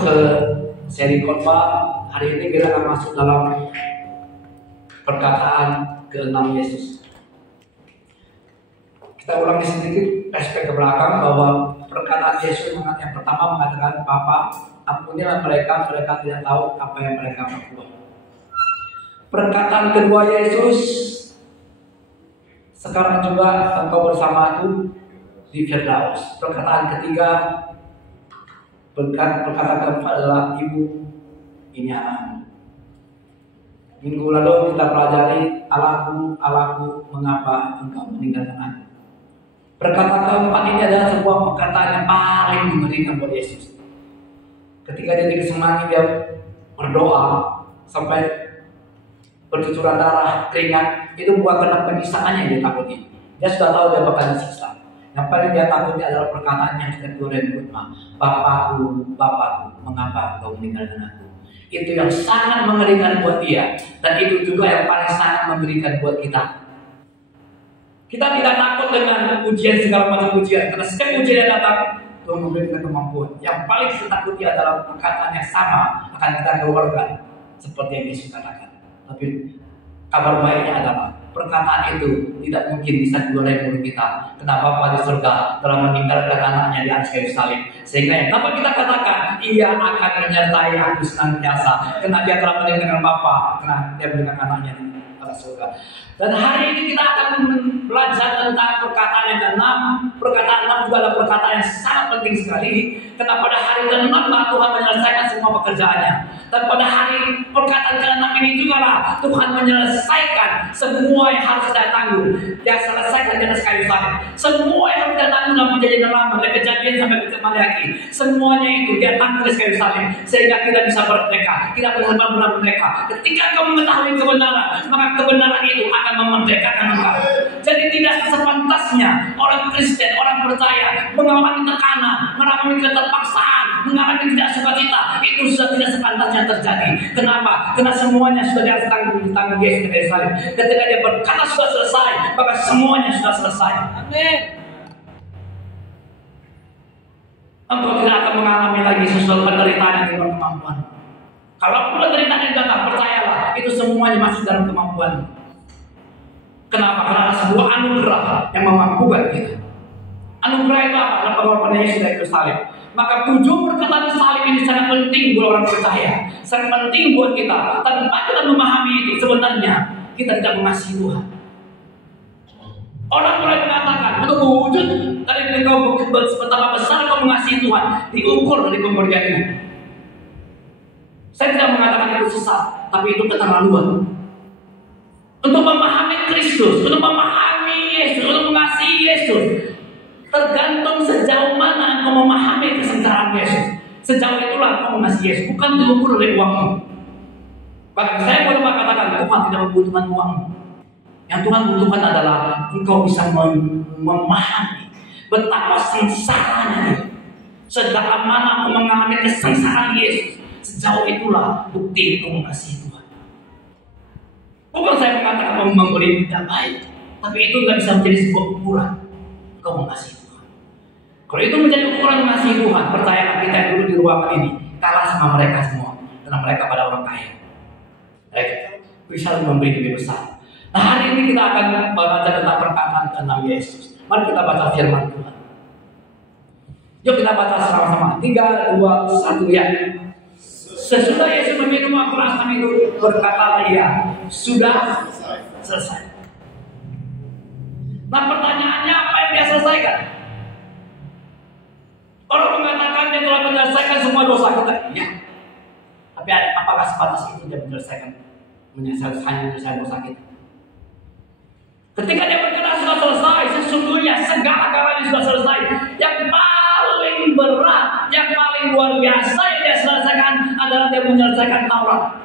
Ke seri khotbah hari ini kita akan masuk dalam perkataan ke-6 Yesus. Kita ulangi sedikit flashback ke belakang bahwa perkataan Yesus yang pertama mengatakan, Bapa, ampunilah mereka tidak tahu apa yang mereka perbuat. Perkataan kedua Yesus, sekarang juga engkau bersamaku di Firdaus. Perkataan ketiga, perkataan keempat adalah Ibu, ini anakmu. Minggu lalu kita pelajari, Allahku, mengapa engkau meninggalkan aku. Perkataan keempat ini adalah sebuah perkataan yang paling mengerikan buat Yesus. Ketika dia di Getsemani, dia berdoa sampai bercucuran darah, keringat. Itu bukan karena penyiksaan yang dia takuti. Dia sudah tahu dia bakal disiksa. Yang paling dia takuti adalah perkataan yang sudah keluar dari mulutnya. Bapakku, mengapa engkau meninggalkan aku? Itu yang sangat mengerikan buat dia. Dan itu juga yang paling sangat mengerikan buat kita. Kita tidak takut dengan ujian, segala macam ujian. Karena setiap ujian yang datang, Tuhan memberi kita kemampuan. Yang paling kita takuti adalah perkataan yang sama akan kita keluarkan. Seperti yang Yesus katakan. Tapi kabar baiknya adalah perkataan itu tidak mungkin bisa keluar dari mulut kita. Kenapa Bapa di surga telah meninggalkan anaknya di atas kayu salib. Sehingga yang dapat kita katakan, Ia akan menyertai aku senantiasa. Karena Dia telah meninggalkan Bapa, karena Dia meninggalkan anaknya di atas surga. Dan hari ini kita akan belajar tentang perkataan yang ke-6. Perkataan 6 juga adalah perkataan yang sangat penting sekali. Karena pada hari ke-6 Tuhan menyelesaikan semua pekerjaannya. Dan pada hari perkataan ke-6 ini juga lah Tuhan menyelesaikan semua yang harus kita tanggung. Dia selesaikan di atas kayu salib. Semua yang harus kita tanggung dalam perjanjian lama, dari Kejadian sampai ke Maleakhi, semuanya itu dia tanggung di kayu salib. Sehingga kita bisa merdeka. Kita bisa benar-benar merdeka. Ketika kau mengetahui kebenaran, maka kebenaran itu akan memerdekakan engkau. Jadi tidak sepantasnya orang Kristen, orang percaya mengalami tekanan, mengalami keterpaksaan, mengalami tidak sukacita. Itu sudah tidak sepantasnya terjadi. Kenapa? Karena semuanya sudah ditanggung Yesus di kayu salib. Ketika dia berkata sudah selesai, maka semuanya sudah selesai. Amin. Engkau tidak akan mengalami lagi sesuatu penderitaan yang di luar kemampuan. Kalau penderitaan yang datang, percayalah, itu semuanya masuk dalam kemampuan. Kenapa? Karena sebuah anugerah yang memampukan kita. Anugerah itu apa? Adalah pengorbanan Yesus dari kayu salib. Maka tujuh perkataan salib ini sangat penting buat orang percaya, sangat penting buat kita. Tanpa kita memahami itu, sebenarnya kita tidak mengasihi Tuhan. Orang mulai mengatakan, untuk mewujud dari engkau betapa besar kau mengasihi Tuhan, diukur dari pemberianmu. Saya tidak mengatakan itu sesat, tapi itu keterlaluan. Untuk memahami Kristus, untuk memahami Yesus, untuk mengasihi Yesus, tergantung sejauh mana engkau memahami kesengsaraan Yesus. Sejauh itulah engkau mengasihi Yesus, bukan diukur oleh uangmu. Bahkan saya boleh mengatakan Tuhan tidak membutuhkan uangmu. Yang Tuhan butuhkan adalah engkau bisa memahami betapa sengsaranya Dia. Sedalam mana engkau mengalami kesengsaraan Yesus, sejauh itulah bukti engkau mengasihi Tuhan. Bukan saya mengatakan kamu memberi tidak baik, tapi itu nggak bisa menjadi sebuah ukuran kau mengasihi Tuhan. Kalau itu menjadi ukuran mengasihi Tuhan, percayalah kita yang dulu di ruangan ini kalah sama mereka semua, karena mereka pada orang kaya. Mereka bisa memberi lebih besar. Nah, hari ini kita akan belajar tentang perkataan ke-6 Yesus. Mari kita baca firman Tuhan. Yuk kita baca sama-sama. 3, 2, 1 ya. Sesudah Yesus meminum waktu asam itu, berkatalah Ia, sudah selesai. Nah, pertanyaannya apa yang Dia selesaikan? Orang mengatakan Dia telah menyelesaikan semua dosa kita. Iya. Tapi apakah sebatas itu Dia menyelesaikan dosa kita? Ketika Dia berkata sudah selesai, sesungguhnya segala-galanya sudah selesai. Yang paling berat, yang paling luar biasa yang Dia selesaikan adalah Dia menyelesaikan Taurat.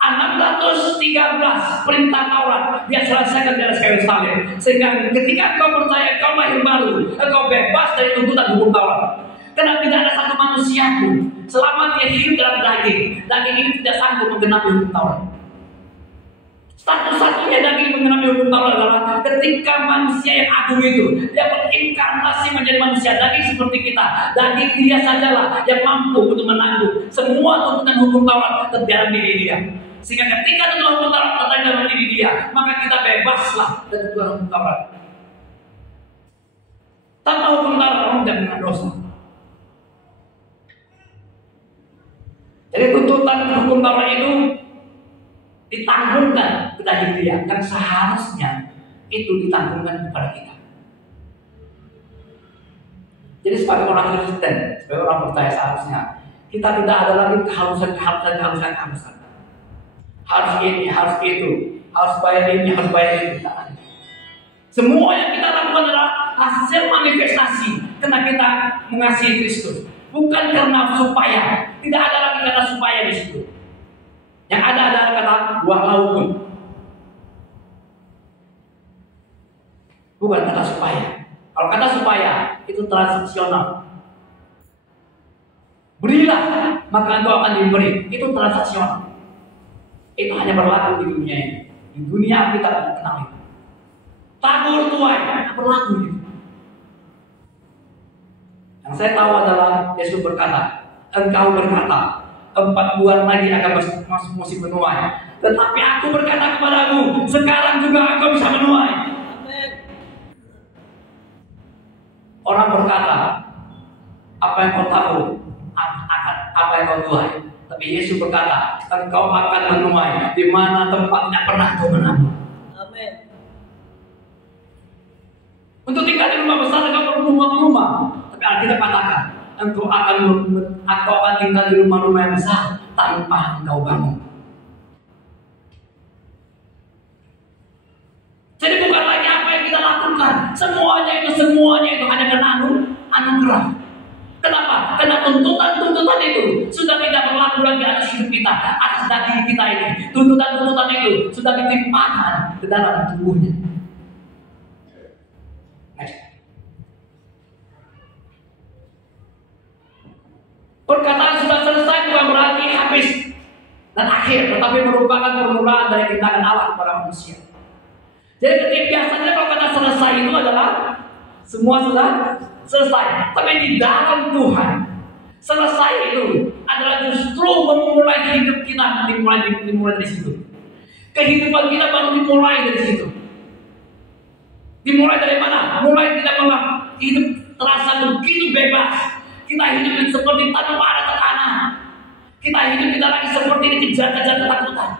613 perintah Taurat Dia selesaikan di atas kayu salib. Sehingga ketika kau percaya, kau lahir baru, kau bebas dari tuntutan hukum Taurat. Karena tidak ada satu manusia pun selama dia hidup dalam daging ini tidak sanggup menggenapi hukum Taurat. Satu-satunya daging mengenai hukum Taurat adalah ketika manusia yang agung itu dia berinkarnasi menjadi manusia daging seperti kita. Daging dia sajalah yang mampu untuk menanggung semua tuntutan hukum Taurat terdalam diri dia. Sehingga ketika tuntutan hukum Taurat terdalam dalam diri dia, maka kita bebaslah dari tuntutan hukum Taurat. Tanpa hukum Taurat orang tidak mengenal dosa. Jadi tuntutan hukum Taurat itu ditanggungkan ke daging dia, yang seharusnya itu ditanggungkan kepada kita. Jadi sebagai orang Kristen, sebagai orang percaya seharusnya kita tidak ada lagi keharusan. Harus ini, harus itu, harus bayar ini, harus bayar itu. Semua yang kita lakukan adalah hasil manifestasi karena kita mengasihi Kristus, bukan karena supaya. Tidak ada lagi kata supaya di situ. Yang ada adalah kata walaupun. Bukan kata supaya. Kalau kata supaya itu transaksional. Berilah maka engkau akan diberi. Itu transaksional. Itu hanya berlaku di dunia ini. Di dunia kita tidak kenal itu. Tabur tuai berlaku itu. Yang saya tahu adalah Yesus berkata, engkau berkata 4 bulan lagi akan masuk musim menuai. Tetapi aku berkata kepadamu, sekarang juga engkau bisa menuai. Amen. Orang berkata, apa yang kau tahu, apa yang kau tuai. Tapi Yesus berkata, engkau akan menuai di mana tempat tidak pernah kau menabur. Amen. Untuk tinggal di rumah besar, engkau perlu rumah. Tapi Alkitab katakan, engkau akan tinggal di rumah-rumah yang besar tanpa engkau bangun. Jadi bukan lagi apa yang kita lakukan, semuanya itu hanya karena anugerah. Kenapa? Karena tuntutan itu sudah tidak berlaku lagi atas hidup kita, atas daging kita ini. Tuntutan itu sudah ditimpakan ke dalam tubuhnya. Perkataan sudah selesai bukan berarti habis dan akhir, tetapi merupakan permulaan dari tindakan Allah kepada manusia. Jadi biasanya kalau kata selesai itu adalah semua sudah selesai. Tapi di dalam Tuhan, selesai itu adalah justru memulai hidup kita dimulai dari situ. Kehidupan kita baru dimulai dari situ. Dimulai dari mana? Mulai kita hidup terasa begitu bebas. Kita hidup seperti tanpa ada tekanan. Kita hidup tidak lagi seperti dikejar-kejar ketakutan.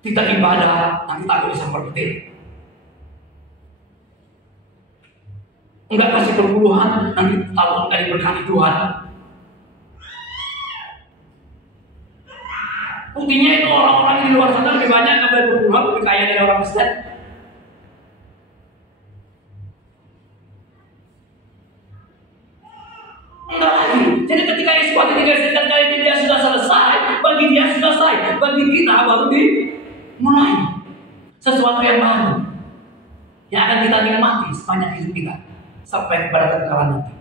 Kita ibadah, nanti takut bisa berpetir. Enggak kasih perpuluhan, nanti takut enggak diberkati Tuhan. Buktinya itu orang-orang di luar sana lebih banyak yang berpuluhan, lebih kaya dari orang Kristen. Enggak lagi. Jadi ketika Yesus dikasihkan kali dia sudah selesai, bagi dia sudah selesai, bagi kita baru dimulai sesuatu yang baru yang akan kita nikmati sepanjang hidup kita sampai kepada kekekalan nanti.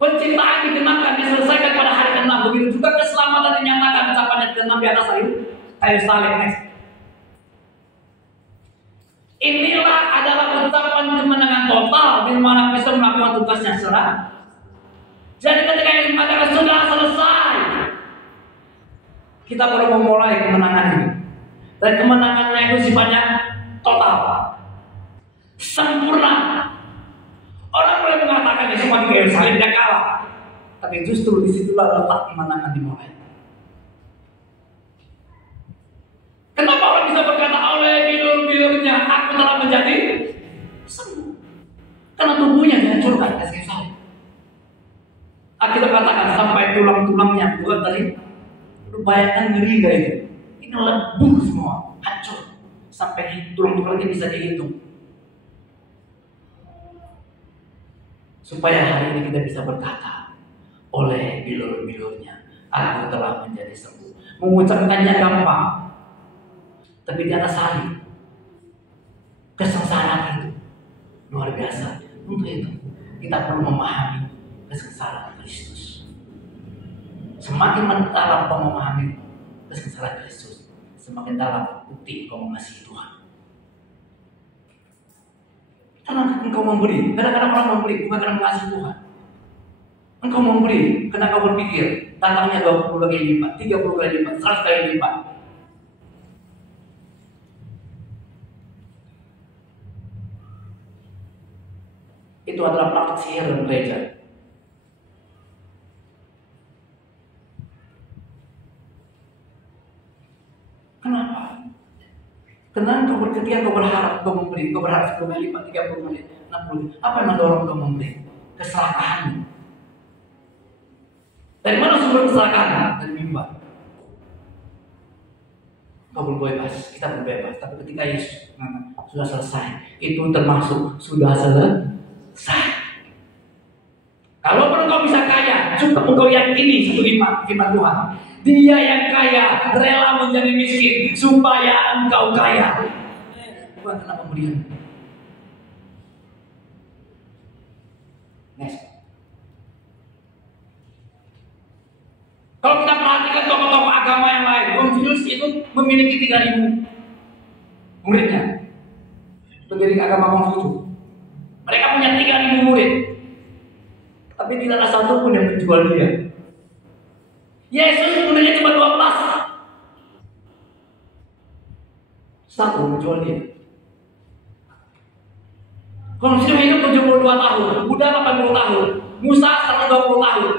Penciptaan digenapkan diselesaikan pada hari ke-6. Begitu juga keselamatan dinyatakan sampai ke-6 di atas kayu salib. Inilah adalah ucapan kemenangan total di mana Kristus melakukan tugasnya secara. Jadi ketika yang mengatakan sudah selesai, kita baru memulai kemenangan ini. Dan kemenangannya itu sifatnya total, sempurna. Orang boleh mengatakan Yesus mati kayu salib dia kalah, tapi justru disitulah letak kemenangan dimulai. Kenapa orang bisa berkata oleh bilur-bilurnya aku telah menjadi sembuh? Karena tubuhnya dihancurkan kayu salib. Kita katakan sampai tulang-tulangnya bukan tadi. Bayangkan ngeri gak itu? Ini lebur semua, hancur sampai tulang-tulangnya bisa dihitung. Supaya hari ini kita bisa berkata oleh bilur-bilurnya aku telah menjadi sembuh. Mengucapkannya gampang, tapi di atas salib kesengsaraan itu luar biasa. Untuk itu kita perlu memahami kesengsaraan Kristus. Semakin mendalam kau memahami kesengsaraan Kristus, semakin dalam bukti kau mengasihi Tuhan. Karena engkau memberi, kadang-kadang orang memberi bukan karena mengasihi Tuhan. Engkau memberi karena kau berpikir datangnya 20 kali lipat, 30 kali lipat, 100 kali lipat. Itu adalah praktik sihir dalam gereja. Kenapa? Karena ketika kau berharap kau memberi, kau berharap 10 kali lipat, 30 kali, 60. Apa yang mendorong kau memberi? Keserakahanmu. Dari mana sumber keserakahan? Dari mimbar. Kau berbebas, kita berbebas. Tapi ketika Yesus sudah selesai, itu termasuk sudah selesai. Kalau perlu kau bisa kaya, cukup engkau yakini satu firman Tuhan. Dia yang kaya rela menjadi miskin supaya engkau kaya. Bukan karena pemberian. Next. Kalau kita perhatikan tokoh-tokoh agama yang lain, Konfusius itu memiliki 3.000 muridnya. Pendiri agama Konfusius. Mereka punya 3.000 murid. Tapi tidak ada satu pun yang menjual dia. Yesus muridnya cuma 12. Satu menjual dia. Konfusius hidup 72 tahun, Buddha 80 tahun, Musa 120 tahun,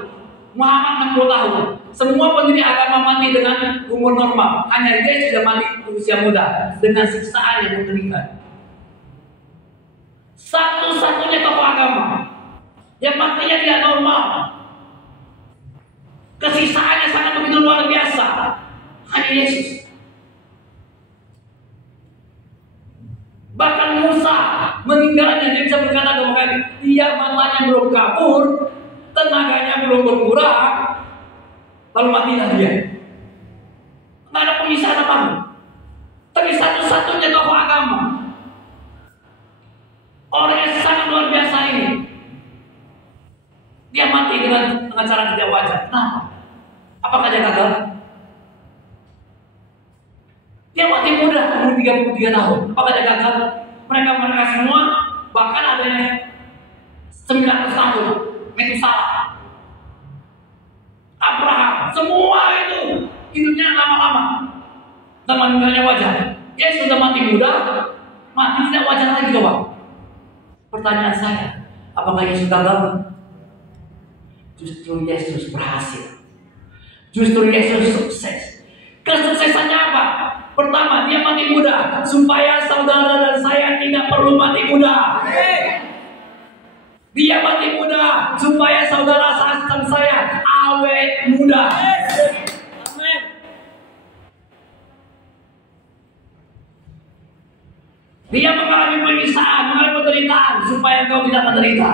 Muhammad 60 tahun. Semua pendiri agama mati dengan umur normal. Hanya Yesus yang mati usia muda dengan siksaan yang mengerikan. Satu-satunya tokoh agama yang matinya tidak normal, kesisaannya sangat begitu luar biasa, hanya Yesus. Bahkan Musa meninggalnya, dia bisa berkata bahwa dia matanya belum kabur, tenaganya belum berkurang, lalu matilah dia. Tidak ada penyiksaan apapun. Tapi satu-satunya tokoh agama, orang yang sangat luar biasa ini, dia mati dengan cara tidak wajar. Kenapa? Apakah dia gagal? Dia mati muda, umur 33 tahun. Apakah dia gagal? Mereka semua, bahkan ada yang 900 tahun, Metusalah, Abraham, semua itu hidupnya lama-lama dan meninggalnya wajar. Yesus sudah mati muda, mati tidak wajar lagi coba. Pertanyaan saya, apakah Yesus gagal? Justru Yesus berhasil. Justru Yesus sukses. Kesuksesannya apa? Pertama, dia mati muda supaya saudara dan saya tidak perlu mati muda. Dia mati muda supaya saudara dan saya awet muda. Amin. Dia mengalami penyiksaan, mengalami penderitaan supaya engkau tidak menderita.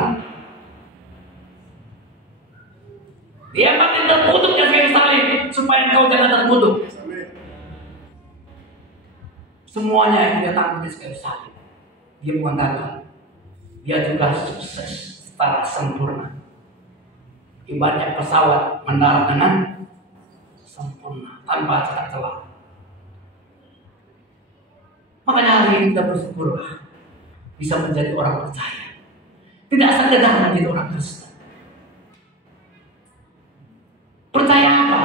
Dia mati terkutuk di kayu salib supaya engkau jangan terkutuk. Semuanya yang dia tanggung di kayu salib, dia bukan gagal. Dia juga sukses secara sempurna. Ibaratnya pesawat mendarat dengan sempurna, tanpa cacat celah. Makanya hari ini kita bersyukurlah bisa menjadi orang percaya. Tidak sekedar menjadi orang Kristen. Percaya apa?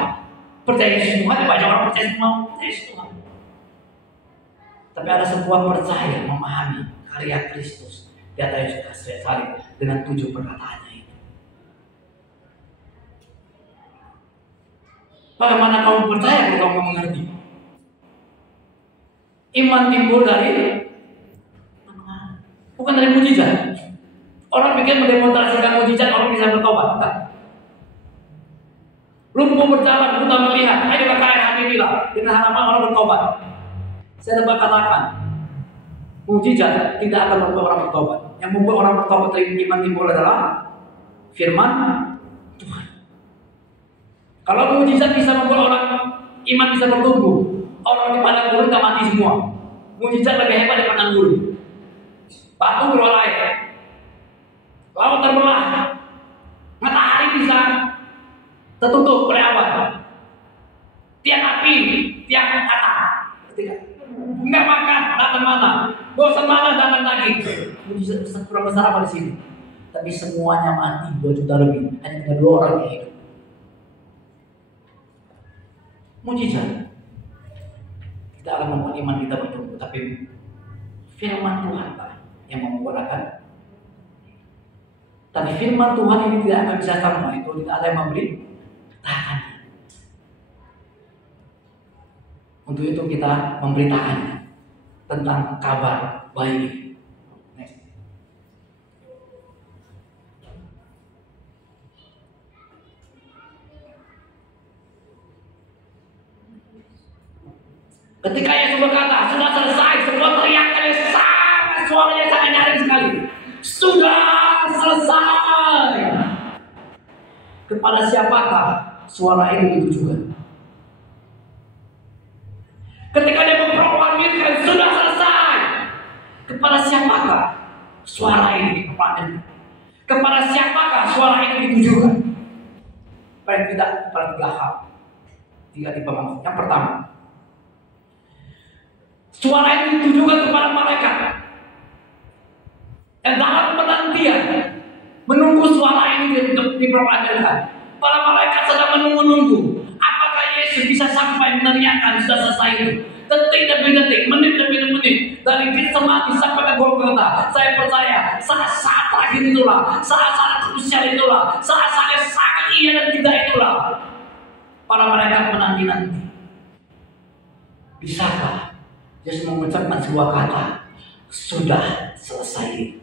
Percaya Yesus Tuhan. Banyak orang percaya semua Yesus Tuhan. Tapi ada sebuah percaya memahami karya Kristus di atas kayu salib dengan 7 perkataannya itu. Bagaimana kamu percaya kalau kamu mengerti? Iman timbul dari bukan dari mujizat. Orang pikir mendemonstrasikan mujizat orang bisa bertobat. Bukan. Lumpuh berjalan, buta melihat. Ayo kekayaan hati bilang dengan harapan orang bertobat. Saya dapat katakan, mujizat tidak akan membuat orang bertobat. Yang membuat orang bertobat dari iman timbul adalah firman Tuhan. Kalau mujizat bisa membuat orang iman bisa bertumbuh, orang di padang gurun tak mati semua. Mujizat lebih hebat daripada gurun. Batu berwarna air, laut terbelah, matahari bisa tertutup oleh awan. kurang besar apa di sini? Tapi semuanya mati, 2 juta lebih. Hanya tinggal 2 orang yang hidup. Mujizat. Kita akan membuat iman kita bertumbuh, tapi firman Tuhan lah yang membuatkan. Tapi firman Tuhan ini tidak akan bisa sama itu tidak ada yang memberi tahan. Untuk itu kita memberitakannya tentang kabar baik. Ketika Yesus berkata, sudah selesai, semua teriakannya sangat, suaranya sangat nyaring sekali. Sudah selesai. Kepada siapakah suara ini ditujukan? Ketika dia memproklamirkan sudah selesai, kepada siapakah suara ini diproklamirkan? Kepada siapakah suara ini ditujukan? Paling tidak kepada 3 hal. 3 tipe maksud. Yang pertama, suara ini ditujukan kepada malaikat yang dalam penantian menunggu suara ini diproklamirkan. Para malaikat sedang menunggu-nunggu apakah Yesus bisa sampai meneriakkan sudah selesai itu. Detik demi detik, menit demi menit, dari Getsemani sampai ke Golgota. Saya percaya saat-saat terakhir itulah, saat-saat krusial itulah, saat-saat yang sangat iya dan tidak itulah para malaikat menanti-nanti. Bisakah Yesus mengucapkan sebuah kata, sudah selesai?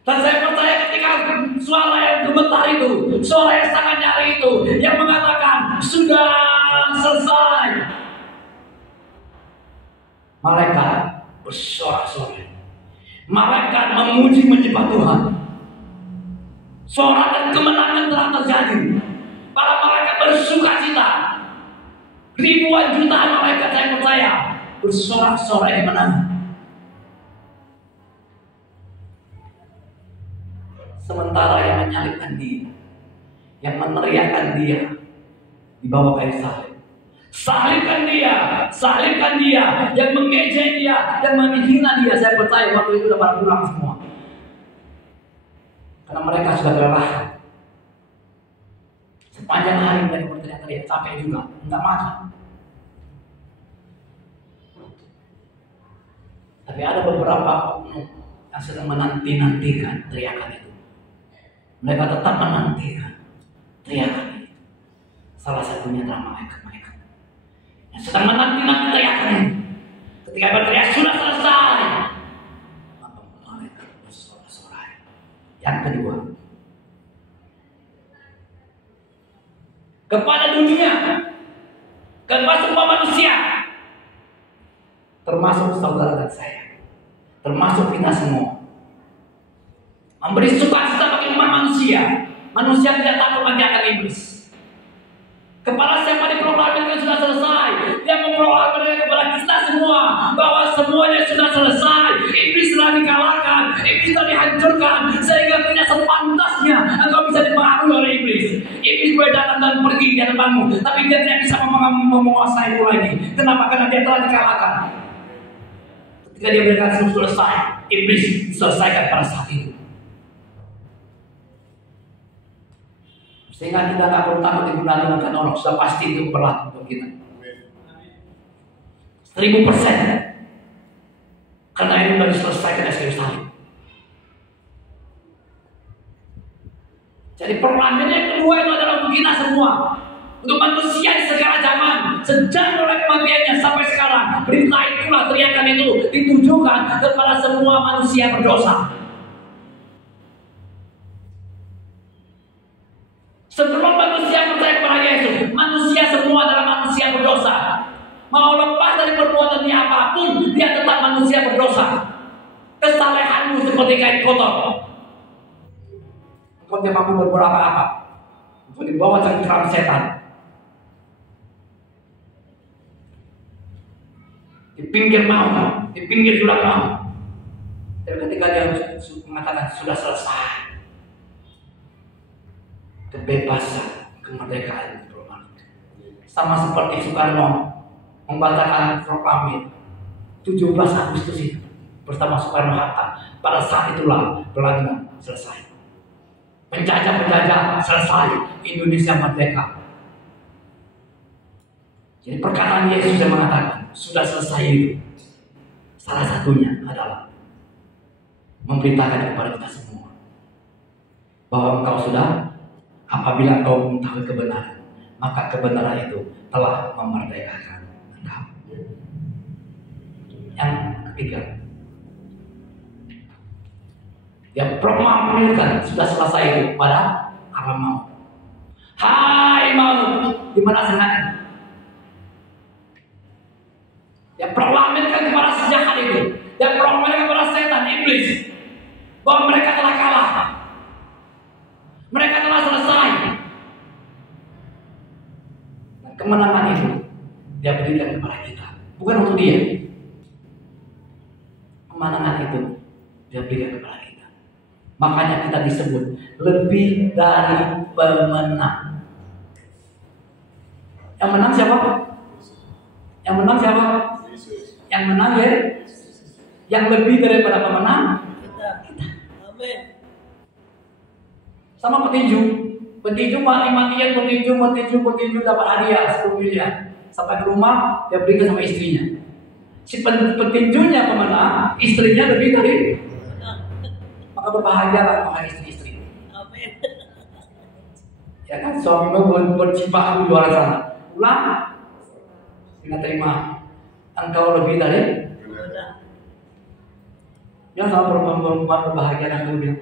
Dan saya percaya ketika suara yang gemetar itu, suara yang sangat nyaring itu, yang mengatakan sudah selesai, malaikat bersorak-sorai. Malaikat memuji menyembah Tuhan. Suara dan kemenangan telah terjadi. Para malaikat bersukacita. Ribuan jutaan malaikat saya percaya bersorak-sorai kemenangan. Sementara yang menyalibkan dia, yang meneriakkan dia di bawah kayu salib. Salibkan dia, yang mengejek dia, yang menghina dia. Saya percaya waktu itu dapat pulang semua. Karena mereka sudah kelelahan. Sepanjang hari mereka berteriak-teriak, capek juga, enggak makan. Tapi ada beberapa oknum yang sedang menanti-nantikan teriakan itu. Mereka tetap menantikan teriakan itu. Salah satunya adalah malaikat-malaikat yang sedang menanti-nanti teriakan itu. Ketika berteriak sudah selesai, maka malaikat bersorak-sorai. Yang kedua, kepada dunia, kepada semua manusia, termasuk saudara dan saya, termasuk kita semua, memberi sukacita bagi umat manusia. Manusia tidak takut lagi akan iblis. Kepada siapa diproklamirkan sudah selesai, dia memproklamirkan kepada kita semua bahwa semuanya sudah selesai. Iblis telah dikalahkan, iblis telah dihancurkan, sehingga tidak sepantasnya engkau bisa dipengaruhi oleh iblis. Iblis boleh datang dan pergi di hadapanmu, tapi dia tidak bisa menguasaimu lagi. Kenapa? Karena dia telah dikalahkan. Ketika dia berkata selesai, iblis diselesaikan pada saat itu. Sehingga kita tak perlu takut digunakan orang, sudah pasti itu berlaku untuk kita. 1000%. Karena itu sudah diselesaikan dari Yerusalem. Jadi perlahannya yang kedua itu adalah untuk kita semua, untuk manusia di segala zaman, sejak mulai kematiannya sampai sekarang. Berita itulah, teriakan itu ditujukan kepada semua manusia berdosa. Sebelum manusia percaya kepada Yesus, manusia semua adalah manusia berdosa. Mau lepas dari perbuatannya apapun, dia tetap manusia berdosa. Kesalehanmu seperti kain kotor. Engkau tidak mampu berbuat apa-apa. Engkau dibawa cengkram setan. Di pinggir maut, di pinggir jurang maut. Dan ketika dia mengatakan sudah selesai, kebebasan, kemerdekaan diproklamirkan. Sama seperti Soekarno membacakan proklamasi 17 Agustus itu bersama Soekarno Hatta Pada saat itulah Belanda selesai. Penjajah-penjajah selesai. Indonesia merdeka. Jadi perkataan Yesus yang mengatakan sudah selesai itu, salah satunya adalah memberitakan kepada kita semua bahwa engkau sudah, apabila engkau mengetahui kebenaran, maka kebenaran itu telah memerdekakan engkau. Yang ketiga, yang proklamirkan sudah selesai itu pada alam maut. Hai maut, di mana sengatnya? Yang proklamirkan kepada sejahat itu, yang proklamirkan kepada setan, iblis, bahwa mereka telah kalah, mereka telah selesai. Dan kemenangan itu dia berikan kepada kita, bukan untuk dia. Kemenangan itu dia berikan kepada kita. Makanya kita disebut lebih dari pemenang. Yang menang siapa? Yang menang siapa? Yang menang ya? Yang lebih daripada pemenang kita. Amin. Sama petinju. Petinju mati-matian, petinju dapat hadiah 10 miliar. Sampai ke rumah dia berikan sama istrinya. Si petinjunya pemenang, istrinya lebih dari. Maka berbahagialah wahai istri-istri. Amin. Ya kan, suami bercimpah di luar sana. Pulang, kita terima. Engkau lebih dari. Yang sama perempuan berbahagia dan kemudian.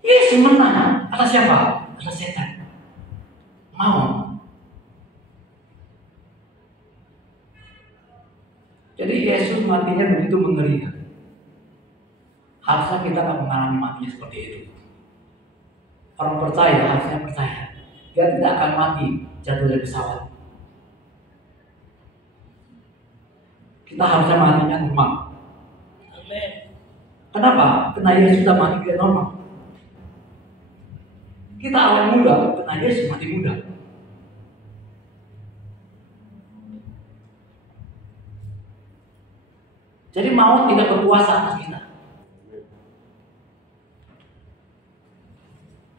Yesus menang atas siapa? Atas setan. Mau. Jadi Yesus matinya begitu mengerikan. Harusnya kita tak mengalami matinya seperti itu. Orang percaya harusnya percaya. Dia tidak akan mati jatuh dari pesawat. Kita harusnya matinya normal. Amin. Kenapa? Karena Yesus sudah mati dia normal. Kita awal muda, karena Yesus mati muda. Jadi maut tidak berkuasa atas kita.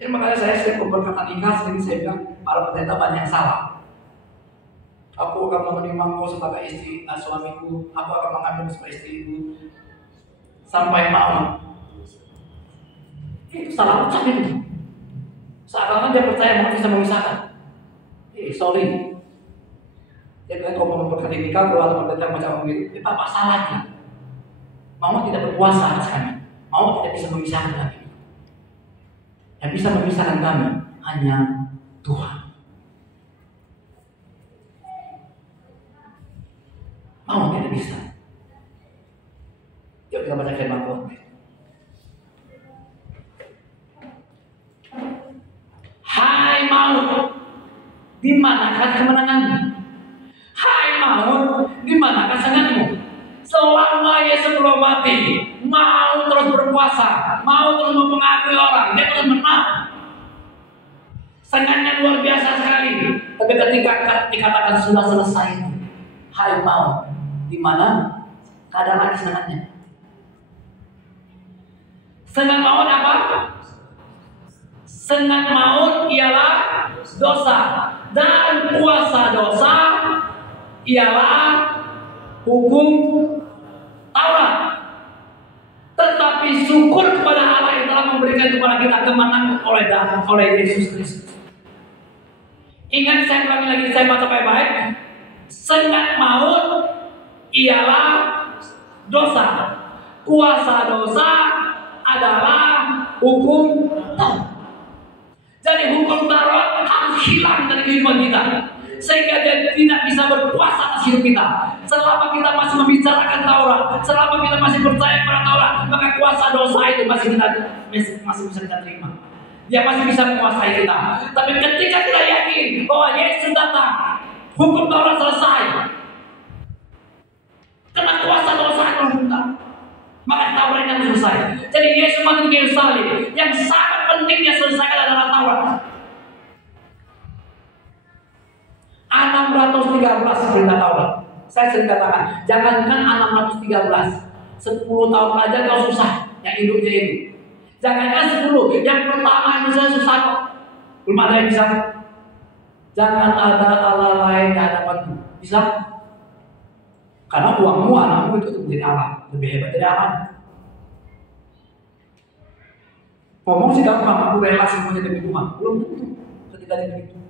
Jadi makanya saya berkata nikah sering saya bilang para pendeta banyak yang salah. Aku akan menerima engkau sebagai istri suamiku, aku akan mengambil sebagai istriku sampai maut. Itu salah ucap itu. Seakan-akan dia percaya bahwa bisa memisahkan. Sorry. Jadi kalau mau berkata nikah, kalau ada pendeta macam begitu, itu apa salahnya? Maut tidak berkuasa atas kami. Maut tidak bisa memisahkan kami. Yang bisa memisahkan kami hanya Tuhan. Maut tidak bisa. Yuk kita baca firman Tuhan. Hai maut, di manakah kemenanganmu? Hai maut, di manakah sengatmu? Selama Yesus belum mati, mau terus berkuasa, mau terus mempengaruhi orang, dia terus menang. Sengatnya luar biasa sekali. Tapi ketika dikatakan sudah selesai, hai maut, di mana? Tak ada lagi sengatnya. Sengat maut apa? Sengat maut ialah dosa, dan kuasa dosa ialah hukum Taurat. Tetapi syukur kepada Allah yang telah memberikan kepada kita kemenangan oleh Yesus Kristus. Ingat, saya ulangi lagi, saya baca baik-baik. Sengat maut ialah dosa, kuasa dosa adalah hukum Taurat. Jadi hukum Taurat harus hilang dari kehidupan kita, sehingga dia tidak bisa berkuasa atas hidup kita. Selama kita masih membicarakan Taurat, selama kita masih percaya pada Taurat, maka kuasa dosa itu masih bisa kita terima. Dia masih bisa menguasai kita. Tapi ketika kita yakin bahwa Yesus datang, hukum Taurat selesai, karena kuasa dosa itu hukum, maka Taurat yang selesai. Jadi Yesus mati di kayu salib. Yang sangat penting dia selesaikan adalah Taurat. 13 perintah Taurat. Saya sering katakan, jangankan 613, 10 tahun aja kau susah yang hidupnya itu. Jangankan 10, yang pertama itu saya susah kok. Belum ada yang bisa. Jangan ada Allah lain di hadapanku. Bisa? Karena uangmu, anakmu itu menjadi Allah, lebih hebat dari Allah. Ngomong sih gampang, aku rela semuanya demi Tuhan. Belum tentu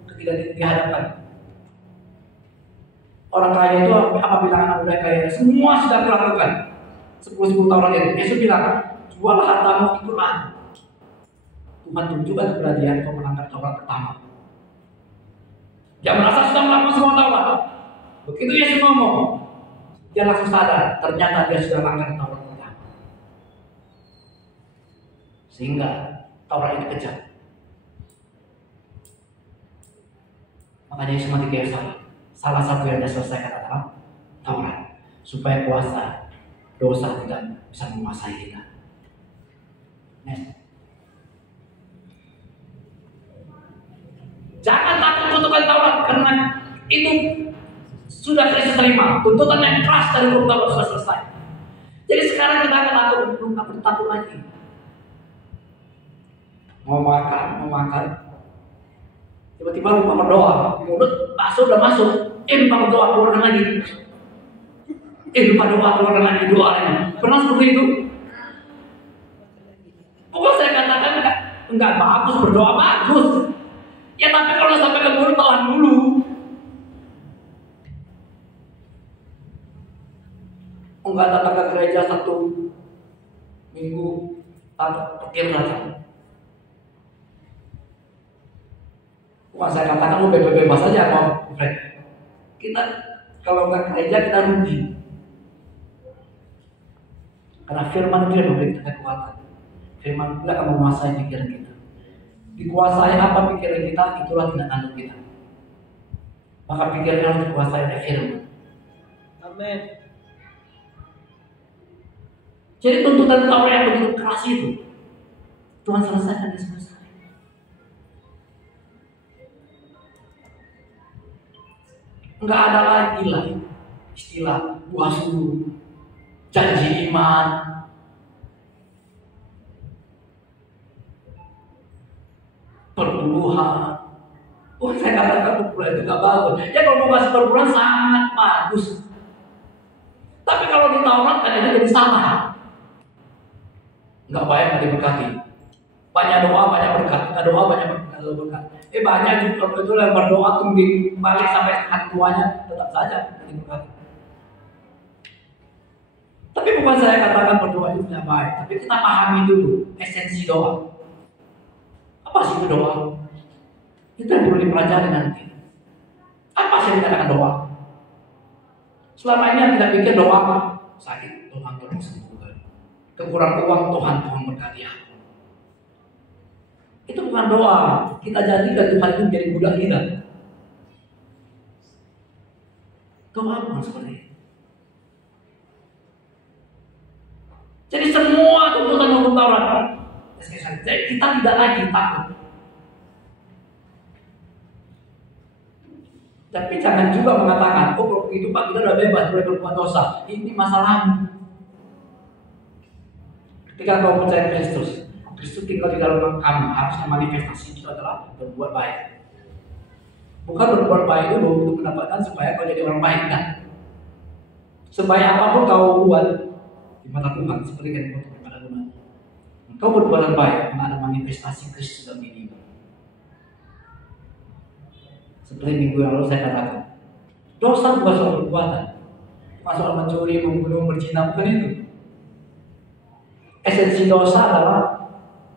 ketika dihadapkan. Orang kaya itu apabila anak muda kaya, semua sudah dilakukan. 10 tahun lagi, Yesus bilang, jual hartamu itulah. Tuhan tunjukkan kepada dia, kau melanggar Taurat pertama. Dia merasa sudah melakukan semua Taurat. Begitu Yesus ngomong, dia langsung sadar, ternyata dia sudah melanggar Taurat pertama. Sehingga Taurat itu kejam. Makanya Yesus mati kayak salah satu yang dia selesaikan adalah Taurat, supaya kuasa dosa tidak bisa menguasai kita. Jangan takut tuntutan Taurat, karena itu sudah Kristus terima. Tuntutan yang keras dari hukum Taurat sudah selesai. Jadi sekarang kita akan takut lagi. Mau makan. Tiba-tiba lupa berdoa. Mulut bakso udah masuk. Lupa berdoa, keluarkan lagi. Lupa doa, keluarkan lagi doanya. Pernah seperti itu? Bukan saya katakan enggak bagus, berdoa bagus. Ya tapi kalau sampai ke mulut, telan dulu. Enggak datang ke gereja 1 minggu, pikir datang. Bukan saya katakan lu bebas saja mau Fred. Kita kalau nggak gereja kita rugi. Karena firman itu yang memberi kita kekuatan. Firman itu akan menguasai pikiran kita. Dikuasai apa pikiran kita, itulah tindak tanduk kita. Maka pikiran harus dikuasai oleh firman. Amin. Jadi tuntutan Taurat yang begitu keras itu, Tuhan selesaikan di selesai. Enggak ada lagi lah istilah buah sulur, janji iman, perpuluhan. Saya katakan perpuluhan itu gak bagus. Ya kalau mau kasih perpuluhan sangat bagus. Tapi kalau di Taurat kadang-kadang jadi salah. Enggak baik, enggak diberkati. Banyak doa, banyak berkat. Enggak doa, banyak berkat. Banyak juga itu yang berdoa tinggi balik sampai hari tuanya tetap saja diberkati. Tapi bukan saya katakan berdoa itu tidak baik, tapi kita pahami dulu esensi doa. Apa sih itu doa? Itu yang perlu dipelajari nanti. Apa sih yang dikatakan doa? Selama ini yang tidak pikir doa apa? Sakit, Tuhan tolong sembuhkan. Kekurang uang, Tuhan berkati aku. Itu bukan doa. Kita jadikan Tuhan itu menjadi budak kita. Doa bukan seperti itu. Jadi semua tuntutan hukum Taurat, jadi kita tidak lagi takut. Tapi jangan juga mengatakan, kalau begitu Pak kita sudah bebas boleh berbuat dosa. Ini masalahmu. Ketika kau percaya Kristus tinggal di dalam kamu, harusnya manifestasi itu adalah berbuat baik. Bukan berbuat baik dulu untuk mendapatkan supaya kau jadi orang baik, kan? Sebaik apapun kau buat di mata Tuhan, seperti yang dimotor pada Tuhan. Kau berbuat baik, maka ada manifestasi Kristus dalam dirimu. Seperti minggu yang lalu saya katakan, dosa bukan soal perbuatan, bukan soal mencuri, membunuh, berzina, bukan itu. Esensi dosa adalah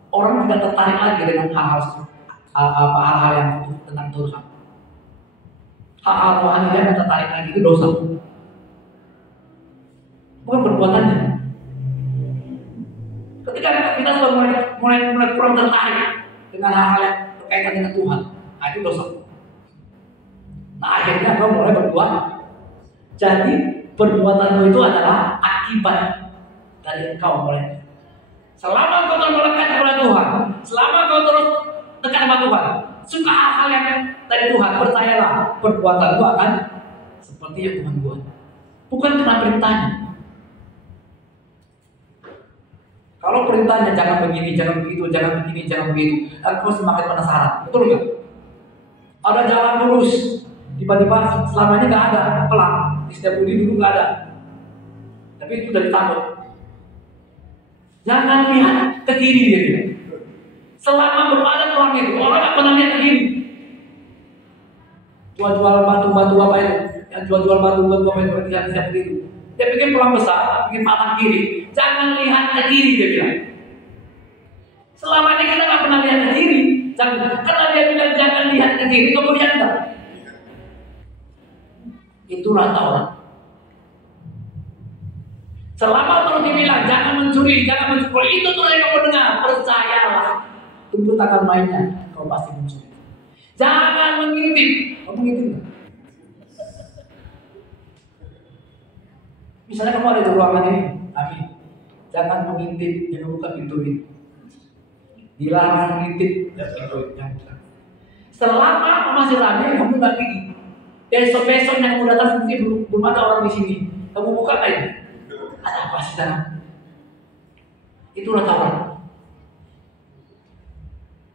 orang tidak tertarik lagi dengan hal-hal yang tentang Tuhan. Hal-hal Tuhan yang tertarik lagi itu dosa, bukan perbuatannya. Ketika kita sudah mulai kurang tertarik dengan hal-hal yang berkaitan dengan Tuhan, itu dosa. Nah akhirnya kau mulai berbuat. Jadi perbuatanmu itu adalah akibat dari engkau mulai. Selama kau terus melekat kepada Tuhan, selama kau terus dekat sama Tuhan, suka hal-hal yang dari Tuhan, percayalah perbuatanmu akan seperti yang Tuhan buat. Bukan karena perintahnya. Kalau perintahnya jangan begini, jangan begitu, jangan begini, jangan begitu, aku semakin penasaran. Betul nggak? Ada jalan lurus, tiba-tiba selama ini nggak ada pelang. Di setiap budi dulu nggak ada. Tapi itu dari takut. Jangan lihat ke kiri dia bilang. Selama belum ada pelang itu, orang nggak pernah lihat ke kiri. Jual-jual batu-batu apa itu? Yang jual-jual batu-batu apa itu? Tidak begitu. Dia bikin pelang besar, bikin mata kiri. Jangan lihat ke kiri dia bilang. Selama ini kita nggak pernah lihat ke kiri. Jangan, karena dia bilang jangan lihat ke kiri, kemudian enggak. Itulah Taurat. Selama terus dibilang jangan mencuri, jangan mencuri, itu tuh yang kamu dengar. Percayalah. Tunggu tanggal mainnya, kau pasti mencuri. Jangan mengintip. Kamu mengintip nggak? Misalnya kamu ada di ruangan ini, amin. Jangan mengintip, jangan buka pintu ini. Dilarang mengintip, jangan buka. Selama masih ramai, kamu nggak pergi. Besok-besok yang kamu datang mungkin belum ada orang di sini. Kamu buka aja. Ada apa sih dalam? Itulah Taurat.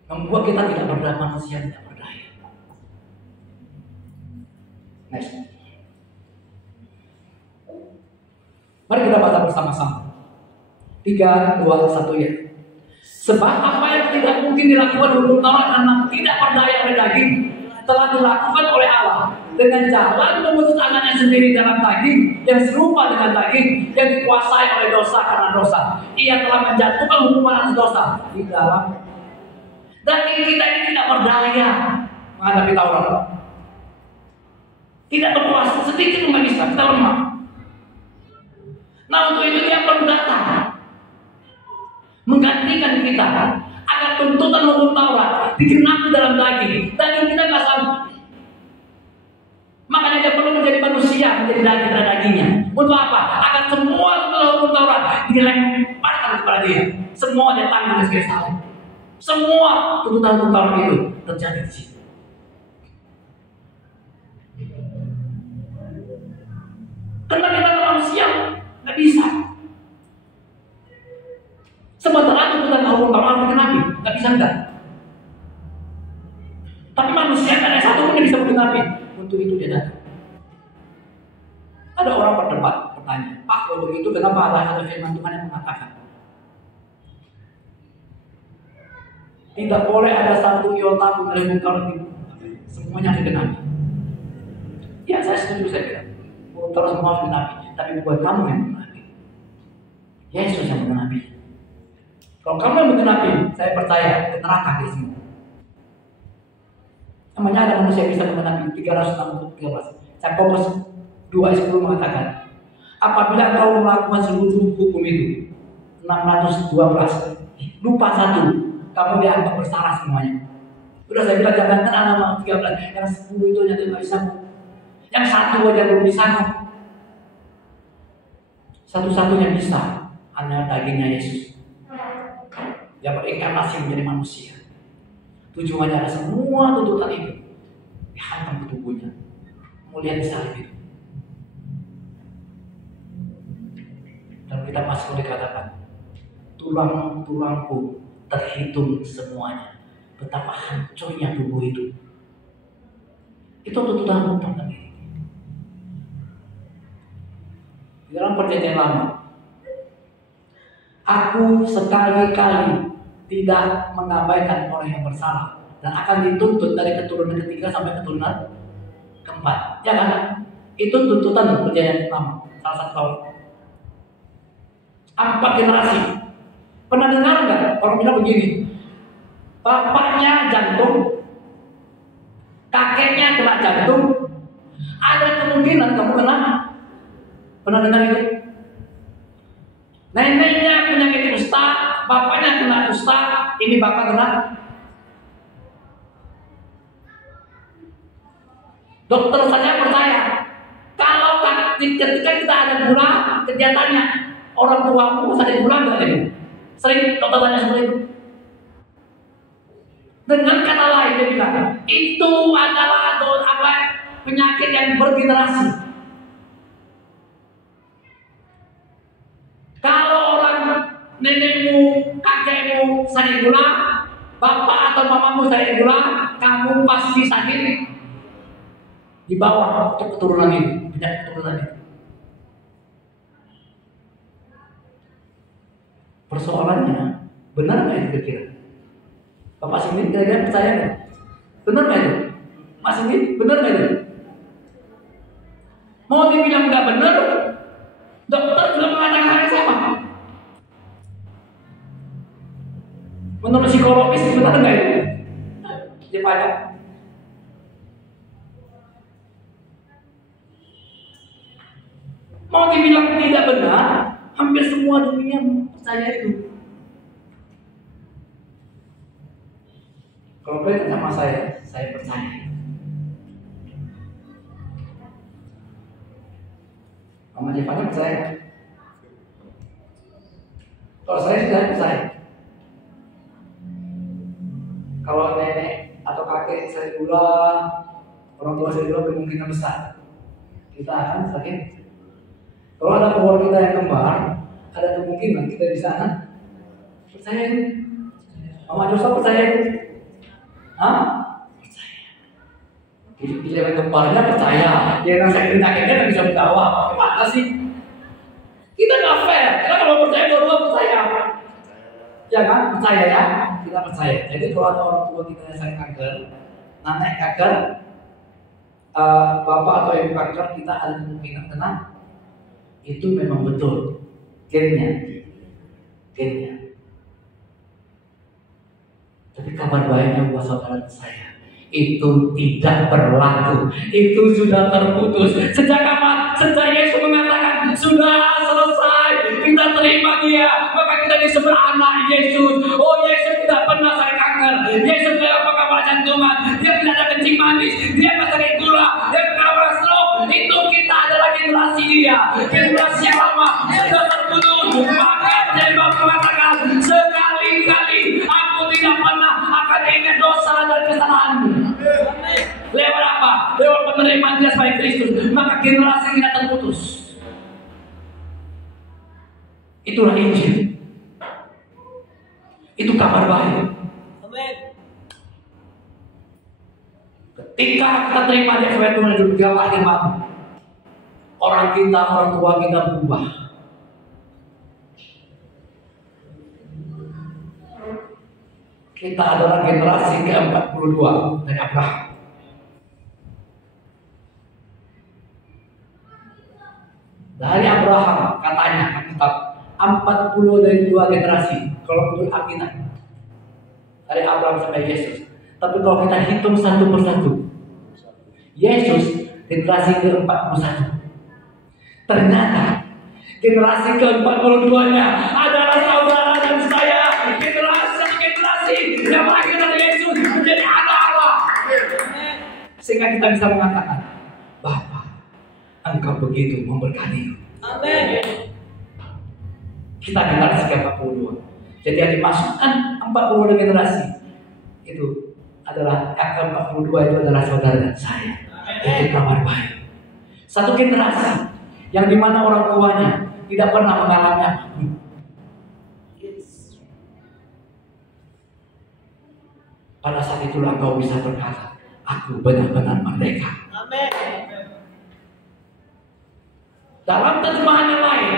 Membuat kita tidak berdaya, manusia tidak berdaya. Next. Mari kita baca bersama-sama. 3, 2, 1 ya. Sebab apa yang tidak mungkin dilakukan hukum Taurat karena tidak berdaya oleh daging telah dilakukan oleh Allah dengan jalan memutus anaknya sendiri dalam daging yang serupa dengan daging yang dikuasai oleh dosa karena dosa. Ia telah menjatuhkan hukuman atas dosa di dalam daging kita ini tidak berdaya menghadapi Taurat. Tidak berkuasa sedikit pun nggak bisa, kita lemah. Nah untuk itu dia perlu datang menggantikan kita agar tuntutan hukum Taurat digenapi dalam daging. Daging kita nggak sanggup. Makanya dia perlu menjadi manusia, menjadi daging dan dagingnya. Untuk apa? Agar semua tuntutan hukum Taurat dilemparkan kepada dia. Semua dia tanggung di sekali salib. Semua tuntutan hukum Taurat itu terjadi di situ. Karena kita manusia nggak bisa. Sementara tuntutan hukum Taurat digenapi, nggak bisa enggak. Tapi manusia tidak ada satu pun yang bisa menggenapi. Untuk itu dia datang. Ada orang berdebat, bertanya, Pak, kalau begitu kenapa ada firman Tuhan yang mengatakan tidak boleh ada satu iota pun dari hukum Taurat itu, semuanya digenapi. Ya saya setuju saja. Hukum Taurat semua digenapi, tapi bukan kamu yang menggenapi. Yesus yang menggenapi. Kalau kamu yang menggenapi, saya percaya ke neraka di sini. Namanya ada manusia yang bisa menggenapi 313. Saya fokus 2:10 mengatakan, apabila kau melakukan seluruh hukum itu 612, lupa satu, kamu dianggap bersalah semuanya. Udah saya bilang jangankan anak 13, yang 10 itu yang tidak bisa, yang satu aja belum bisa. Satu-satunya bisa hanya dagingnya Yesus. Dia berinkarnasi menjadi manusia. Tujuannya ada semua tuntutan itu dihantam ke tubuhnya. Kemudian disalib itu. Dan kita masih dikatakan tulang-tulangku terhitung semuanya. Betapa hancurnya tubuh itu. Itu tuntutan hukum kan ini. Di dalam perjanjian lama, aku sekali-kali tidak mengabaikan orang yang bersalah dan akan dituntut dari keturunan ketiga sampai keturunan keempat. Ya kan? Itu tuntutan perjanjian lama. Salah satu tahun. 4 generasi. Pernah dengar nggak? Orang bilang begini, bapaknya jantung, kakeknya kena jantung, ada kemungkinan kamu kena. Pernah dengar itu? Neneknya penyakit kusta, bapaknya kena kusta, ini bapak kena. Dokter saja percaya kalau ketika kita ada gula, kegiatannya orang tuamu sakit gula nggak ini? Sering dokter tanya seperti itu. Dengan kata lain dia bilang itu adalah penyakit yang bergenerasi. sakit gula, bapak atau mamamu sakit gula, kamu pasti sakit di bawah untuk keturunan itu, penyakit keturunan itu. Persoalannya, benar nggak itu kira-kira? Bapak Sindi kira-kira percaya nggak? Benar nggak itu? Mas Sindi, benar nggak itu? Mau dibilang nggak benar, dokter juga mengatakan hal yang sama. Menurut psikologis benar nggak itu? Dia banyak. Mau dibilang tidak benar, hampir semua dunia percaya itu. Kalau kalian sama saya percaya. Mama Jepangnya percaya. Kalau saya sudah percaya. Kalau nenek atau kakek saya gula, orang tua saya gula, kemungkinan besar kita akan sakit. Kalau ada keluarga kita yang kembar, ada kemungkinan kita di sana percaya itu. Mama Josa percaya itu? Hah? Percaya. Jadi yang kembarnya percaya, yang sakit kakeknya nggak bisa berdakwah. Gimana sih? Kita nggak fair. Karena kalau percaya dua-dua percaya. Ya kan? Percaya ya? Kita percaya. Jadi kalau ada orang tua kita yang sakit kanker, nenek kanker, bapak atau ibu kanker, kita ada kemungkinan kena. Itu memang betul gennya. Tapi kabar baiknya buat saudara saya, itu tidak berlaku. Itu sudah terputus. Sejak kapan? Sejak Yesus mengatakan sudah selesai, kita terima Dia, maka kita disebut anak Yesus. Oh, Yesus tidak pernah sakit kanker. Yesus tidak pernah kepala jantungan. Dia tidak ada kencing manis. Dia tidak sakit gula. Dia tidak pernah stroke. Itu kita adalah generasi Dia. Generasi yang lama sudah terputus. Maka jadi Bapak mengatakan sekali-kali aku tidak pernah akan ingat dosa dan kesalahan. Lewat apa? Lewat penerimaan Dia sebagai Kristus. Maka generasi kita terputus. Itulah Injil. Itu kabar baik. Amin. Ketika kita terima Dia sebagai Tuhan hidup, Dia lahir baru. Orang tua kita berubah. Kita adalah generasi ke-42 dari Abraham. Dari Abraham katanya Alkitab 40 dari 2 generasi. Kalau menurut Alkitab dari Abraham sampai Yesus. Tapi kalau kita hitung satu persatu, Yesus generasi ke-41. Ternyata generasi ke-42-nya adalah saudara dan saya. Generasi yang lahir dari Yesus menjadi anak Allah. Sehingga kita bisa mengatakan, Bapa, Engkau begitu memberkati. Amin. Kita generasi ke-42. Jadi yang dimasukkan 42 generasi itu adalah ke-42 itu adalah saudara dan saya. Itu kabar baik. Satu generasi yang dimana orang tuanya tidak pernah mengalami apapun. Pada saat itulah engkau bisa berkata, aku benar-benar merdeka. Amin. Dalam terjemahan yang lain,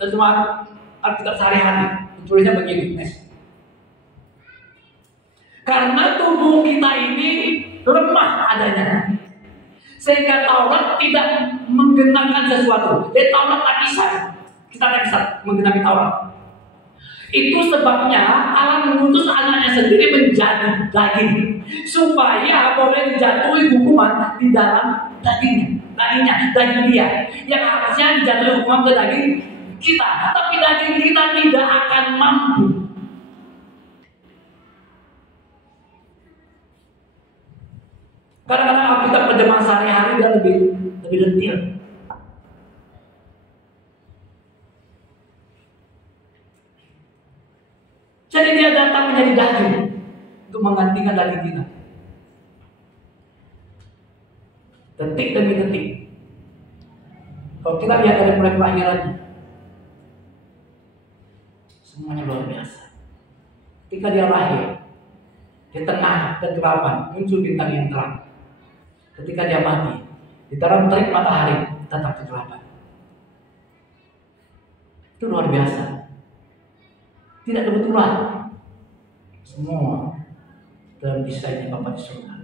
terjemahan Alkitab sehari-hari, tulisnya begini, karena tubuh kita ini lemah adanya, sehingga Taurat tidak menggenapkan sesuatu. Jadi Taurat tak bisa, kita tak bisa menggenapi Taurat. Itu sebabnya Allah mengutus anaknya sendiri menjadi daging, supaya boleh dijatuhi hukuman di dalam daging dia, yang harusnya dijatuhi hukuman ke daging kita, tapi daging kita tidak akan mampu. Kadang-kadang kita terjemahan sehari-hari dia lebih detail. Jadi dia datang menjadi daging untuk menggantikan daging kita. Detik demi detik. Kalau kita lihat dari mulai kelahirannya, semuanya luar biasa. Ketika dia lahir, di tengah kegelapan muncul bintang yang terang. Ketika dia mati, di dalam terik matahari tetap kegelapan. Itu luar biasa. Tidak kebetulan. Semua dalam desainnya Bapa di surga.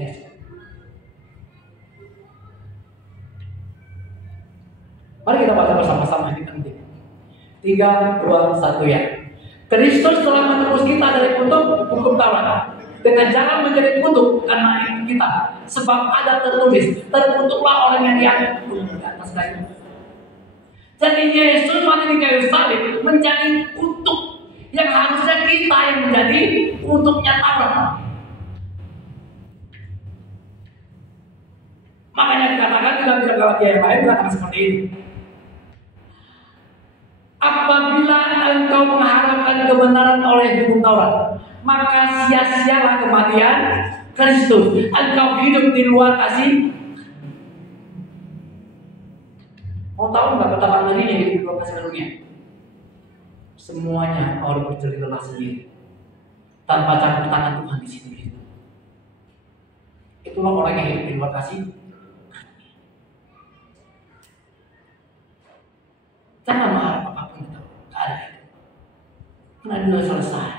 Next. Mari kita baca bersama-sama, ini penting. 3, 2, 1 ya. Kristus telah menebus kita dari kutuk hukum Taurat dengan jangan menjadi kutuk karena itu kita. Sebab ada tertulis, terkutuklah orang yang diangkat di atas kayu. Jadi Yesus mati di kayu salib menjadi kutuk yang harusnya kita yang menjadi kutuknya Taurat. Makanya dikatakan dalam Galatia yang lain dikatakan seperti ini. Apabila engkau mengharapkan kebenaran oleh hukum Taurat, maka sia-sialah kematian Kristus. Engkau hidup di luar kasih. Mau tahu nggak betapa ngerinya hidup di luar kasih karunia? Semuanya orang berjeri lelah sendiri, tanpa campur tangan Tuhan di situ. Itulah orang yang hidup di luar kasih. Jangan mengharap apapun itu, tidak ada itu. Karena itu sudah selesai.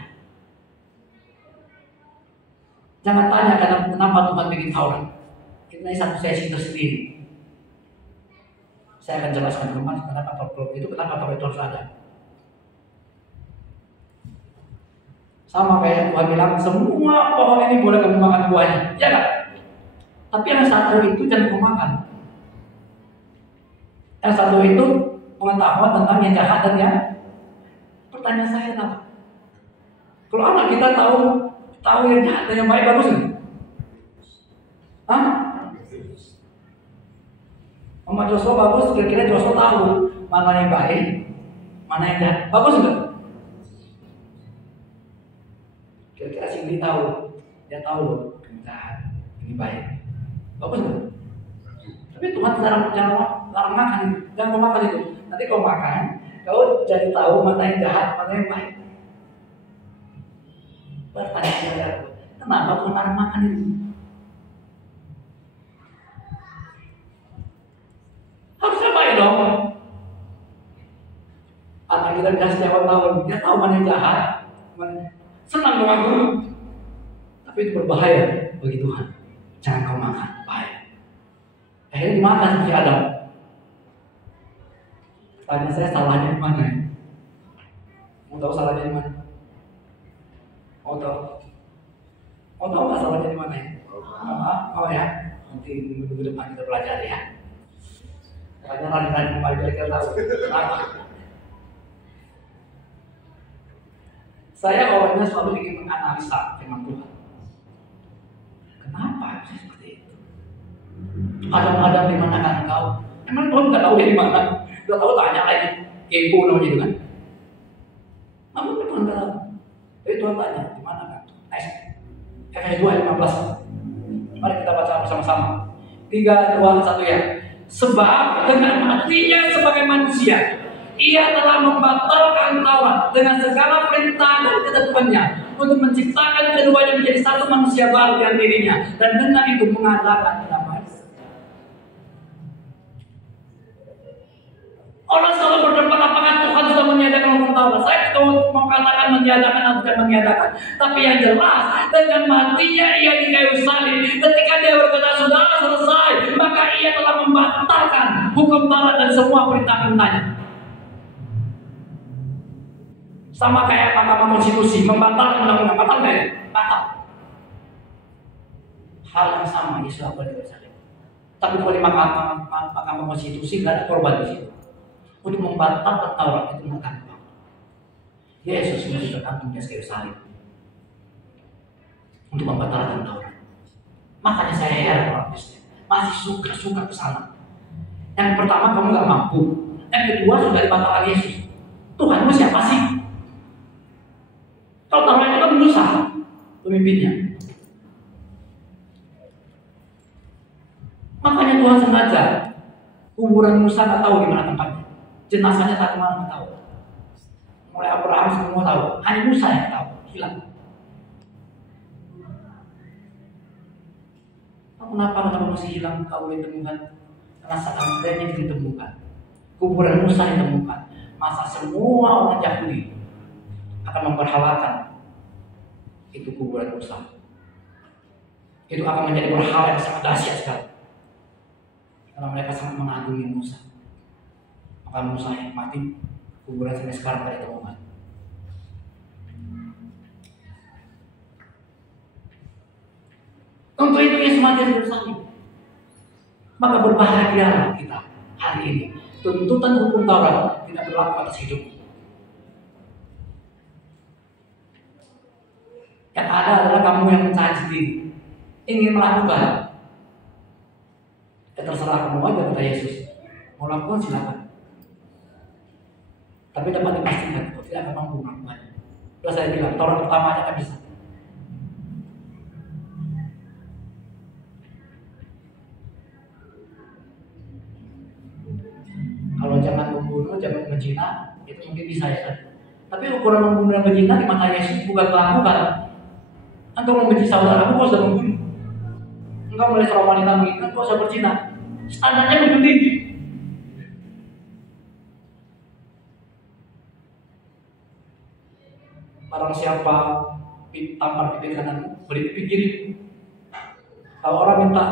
Jangan tanya kenapa Tuhan bikin Taurat. Ini satu sesi tersendiri. Saya akan jelaskan kenapa Taurat itu, kenapa Taurat itu harus ada. Sama kayak Tuhan bilang, semua pohon ini boleh kamu makan buahnya, ya kan? Tapi yang satu itu jangan kamu makan. Yang satu itu pengetahuan tentang yang jahat dan yang. Pertanyaan saya apa? Kalau anak kita tahu yang jahat dan yang baik, bagus nggak? Hah? Mama Joshua bagus, kira-kira Joshua tahu mana yang baik, mana yang jahat, bagus nggak? Kira-kira Cindy tahu, dia tahu loh, ini jahat, ini baik, bagus nggak? Tapi Tuhan larang makan, jangan mau makan itu. Nanti kau makan, kau jadi tahu mana yang jahat, mana yang baik. Pertanyaan, kenapa Tuhan larang makan itu? Harusnya baik dong. Anak kita dikasih 8 tahun, dia tahu mana yang jahat, senang dong aku. Tapi itu berbahaya bagi Tuhan. Jangan kau makan, baik. Akhirnya dimakan si Adam. Tanya saya salahnya di mana? Mau tahu salahnya di mana? Mau tahu? Mau tahu nggak salahnya di mana ya? Oh ya, nanti minggu depan kita belajar ya. Tanya rani-rani kembali kita tahu. Kenapa? Saya orangnya selalu ingin menganalisa firman Tuhan. Kenapa saya seperti itu? Adam di mana kan engkau? Emang Tuhan nggak tahu dia di mana? Udah tahu tanya lagi, kepo namanya itu kan. Namun Tuhan nggak tahu. Jadi Tuhan tanya, di mana kan? Efesus 2:15. Mari kita baca bersama-sama. 3, 2, 1 ya. Sebab dengan matinya sebagai manusia, ia telah membatalkan Taurat dengan segala perintah dan ketentuannya untuk menciptakan keduanya menjadi satu manusia baru yang dirinya, dan dengan itu mengadakan damai. Orang selalu berdebat apakah Tuhan sudah meniadakan hukum Taurat. Saya tidak mau katakan meniadakan atau tidak meniadakan, tapi yang jelas dengan matinya ia di kayu salib, ketika dia berkata sudah selesai, maka ia telah membatalkan hukum Taurat dan semua perintah-perintahnya. Sama kayak Mahkamah Konstitusi membatalkan undang-undang, batal nggak ya? Batal. Hal yang sama Yesus lakukan di kayu salib. Tapi kalau di Mahkamah Konstitusi nggak ada korban di situ. Untuk membatalkan Taurat itu nggak gampang. Yesus sudah tergantung di kayu salib untuk membatalkan Taurat. Makanya saya heran orang Kristen masih suka ke sana. Yang pertama kamu nggak mampu, yang kedua sudah dibatalkan Yesus. Tuhanmu siapa sih? Kalau Taurat itu kan Musa pemimpinnya. Makanya Tuhan sengaja kuburan Musa nggak tahu di mana tempatnya. Jenazahnya tak kemana tahu. Mulai Abraham semua tahu, hanya Musa yang tahu, hilang. Kenapa masih hilang kau ditemukan? Karena seandainya ditemukan, kuburan Musa ditemukan, masa semua orang Yahudi akan memperhalakan itu kuburan Musa. Itu akan menjadi berhala yang sangat dahsyat sekali. Karena mereka sangat mengagumi Musa. Maka Musa yang mati, kuburan sampai sekarang tidak ditemukan. Untuk itu Yesus mati di salib. Maka berbahagialah kita hari ini. Tuntutan hukum Taurat tidak berlaku atas hidup. Yang ada adalah kamu yang mencari sendiri, ingin melakukan. Ya terserah kamu aja, kata Yesus. Mau lakukan silakan. Tapi dapat dipastikan kau tidak akan mampu melakukannya. Terus saya bilang, Taurat pertama aja kan bisa. Kalau jangan membunuh, jangan berzina, itu mungkin bisa ya kan. Tapi ukuran membunuh dan berzina di mata Yesus bukan melakukan. Engkau membenci saudaramu, kau sudah membunuh. Engkau melihat seorang wanita mengingat, kau sudah berzina. Standarnya begitu tinggi. Barang siapa tampar pipi kananmu, beri pipi kiri. Kalau orang minta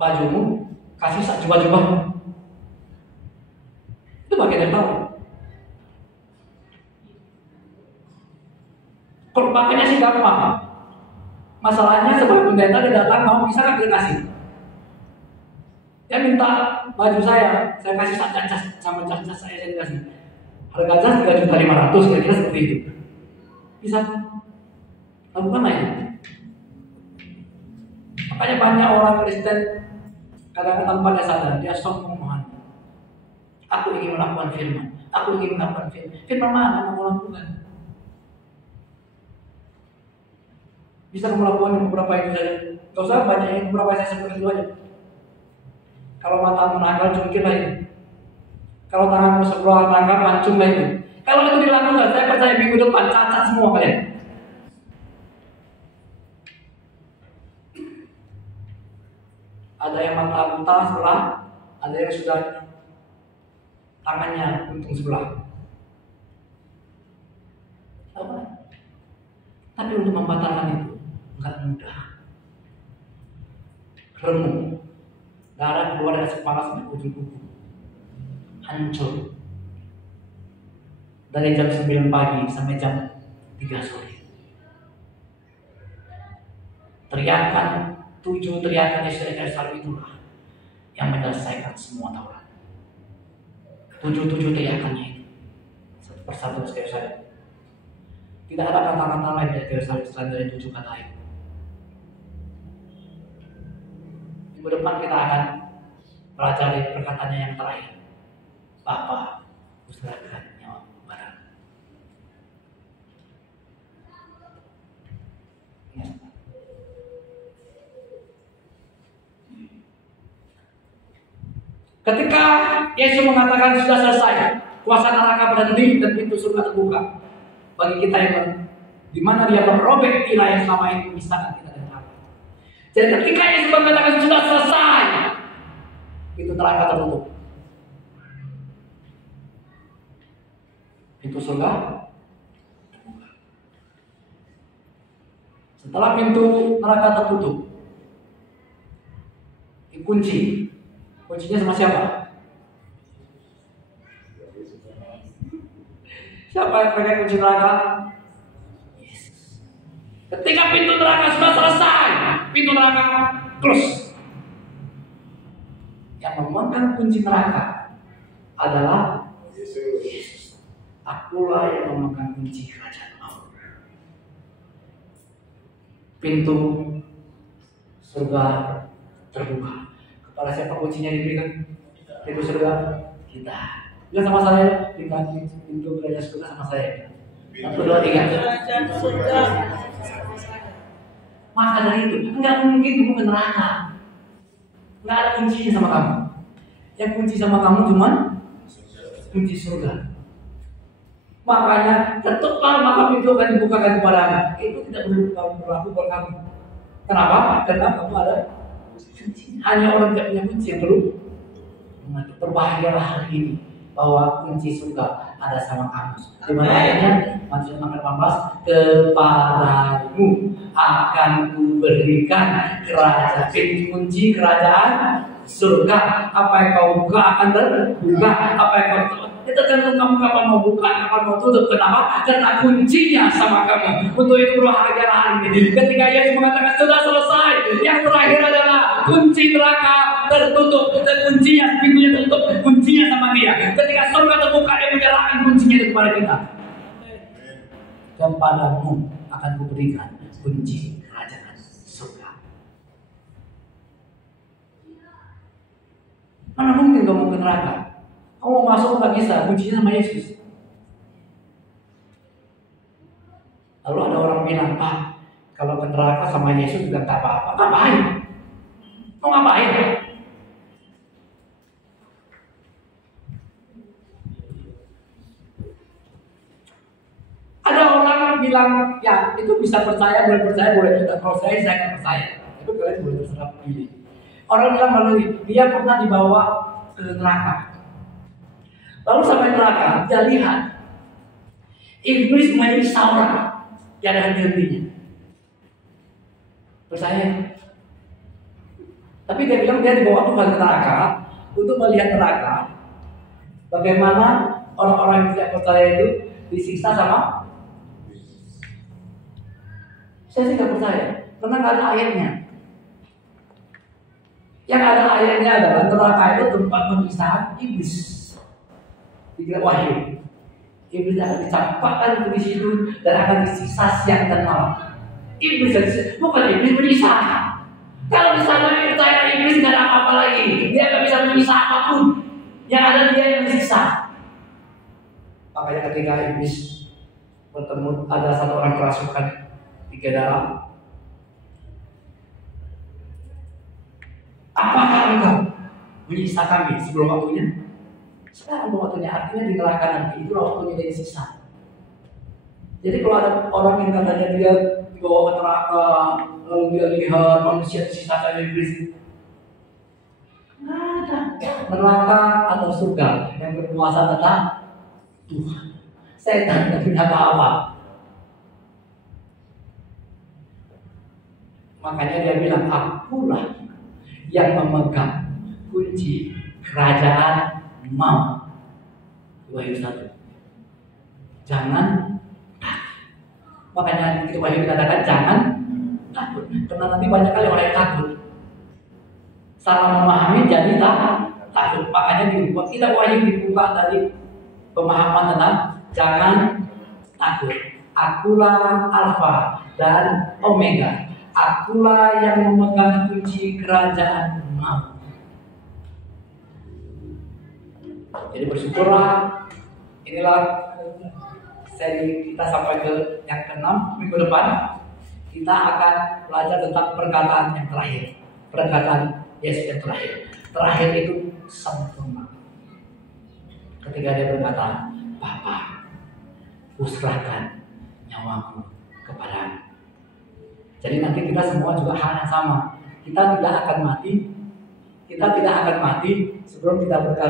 bajumu, kasih sak jubah-jubah. Itu bagian dari Taurat. Korbannya sih gampang. Masalahnya sebagai pendeta dia datang, mau bisa nggak dia kasih? Dia minta baju saya kasih sak cas sama cas saya kasih. Harga cas 3.500.000, kira-kira seperti itu. Bisa lakukan aja. Makanya banyak orang Kristen kadang-kadang tanpa dia sadar dia sombong mohon. Aku ingin melakukan firman. Aku ingin melakukan firman. Firman mana mau lakukan? Bisa kamu lakukan beberapa itu saja. Gak usah banyak yang beberapa saya seperti itu aja. Kalau matamu nakal, cungkir lah itu. Kalau tanganmu sebelah nakal, lancung lah itu. Kalau itu dilakukan, saya percaya minggu depan cacat semua kalian. Ada yang mata buta sebelah, ada yang sudah tangannya untung sebelah. Tapi untuk membatalkan itu enggak mudah. Remuk, darah keluar dari kepala sampai ujung kuku, hancur. Dari jam 9 pagi sampai jam 3 sore. Teriakan, 7 teriakan Yesus Yerusalem itulah yang menyelesaikan semua Taurat. 7 teriakannya itu, satu persatu Yerusalem. Tidak ada kata-kata lain dari Yerusalem selain dari 7 kata itu. Minggu depan kita akan pelajari perkataannya yang terakhir. Bapa, kuserahkan nyawa barang. Ya. Ketika Yesus mengatakan sudah selesai, kuasa neraka berhenti dan pintu surga terbuka bagi kita yang di mana dia merobek tirai yang selama ini memisahkan kita dengan Allah. Jadi ketika Yesus mengatakan sudah selesai, pintu neraka tertutup. Pintu surga terbuka. Setelah pintu neraka tertutup, dikunci. Kuncinya sama siapa? Siapa yang pegang kunci neraka? Yesus. Ketika pintu neraka sudah selesai, pintu neraka close. Yang memegang kunci neraka adalah Yesus. Akulah yang memegang kunci kerajaan maut. Pintu surga terbuka. Kepada siapa kuncinya diberikan? Pintu surga kita. Bilang sama saya, pintu kerajaan surga sama saya. 1, 2, 3. Maka dari itu, enggak mungkin kamu ke neraka. Enggak ada kuncinya sama kamu. Yang kunci sama kamu cuma kunci surga. Makanya ketuklah maka pintu akan dibukakan kepadamu. Itu tidak berlaku buat kamu. Kenapa? Karena kamu ada kunci. Hanya orang yang punya kunci yang perlu. Berbahagialah hari ini bahwa kunci surga ada sama kamu. Di mana ayatnya? Matius 18, kepadamu akan kuberikan kerajaan, kunci kerajaan surga. Apa yang kau buka akan terbuka, apa yang kau tutup itu tergantung kamu kapan mau buka, kapan mau tutup. Kenapa? Karena kuncinya sama kamu. Untuk itu berbahagia hari ini ketika Yesus mengatakan sudah selesai. Yang terakhir adalah kunci neraka tertutup dan kuncinya, pintunya tertutup, kuncinya sama Dia. Ketika surga terbuka, Dia menyerahkan kuncinya itu kepada kita. Kepadamu akan kuberikan kunci kerajaan surga. Mana mungkin kamu ke neraka? Kamu mau masuk nggak bisa, kuncinya sama Yesus. Lalu ada orang bilang, Pak, kalau ke neraka sama Yesus juga tak apa-apa. Ngapain? Mau ngapain? Ada orang bilang, ya itu bisa percaya, boleh tidak. Kalau saya akan percaya. Itu kalian boleh terserah pilih. Orang bilang lalu dia pernah dibawa ke neraka. Lalu sampai neraka, dia lihat iblis menyiksa orang yang ada henti-hentinya. Percaya? Tapi dia bilang dia dibawa Tuhan ke neraka untuk melihat neraka. Bagaimana orang-orang yang tidak percaya itu disiksa sama? Saya sih tidak percaya, karena nggak ada ayatnya. Yang ada ayatnya adalah neraka itu tempat pemisahan iblis. Tidak Wahyu. Iblis akan dicampakkan di situ dan akan disiksa siang dan malam. Iblis bukan iblis menyiksa. Kalau di sana percaya iblis tidak ada apa-apa lagi, dia nggak bisa menyiksa apapun. Yang ada dia yang disiksa. Makanya ketika iblis bertemu ada satu orang kerasukan di dalam. Apakah engkau menyiksa kami sebelum waktunya? Sekarang waktunya, artinya di neraka nanti itu waktunya dia disiksa. Jadi kalau ada orang yang katanya dia dibawa ke neraka, lalu dia lihat manusia disiksa oleh iblis, nggak ada. Neraka atau surga yang berkuasa tentang Tuhan. Setan tidak punya apa-apa. Makanya dia bilang, akulah yang memegang kunci kerajaan mau. Wahyu 1. Jangan takut. Makanya itu Wahyu dikatakan jangan takut. Karena nanti banyak kali orang yang takut. Salah memahami jadi takut. Makanya dibuat kita Wahyu dibuka tadi pemahaman tentang jangan takut. Akulah Alfa dan Omega. Akulah yang memegang kunci kerajaan maut. Jadi bersyukurlah. Inilah seri kita sampai ke yang ke-6. Minggu depan kita akan belajar tentang perkataan yang terakhir. Perkataan Yesus yang terakhir. Terakhir itu sempurna. Ketika dia berkata, Bapa, kuserahkan nyawaku kepadamu. Jadi nanti kita semua juga hal yang sama. Kita tidak akan mati. Kita tidak akan mati sebelum kita berkata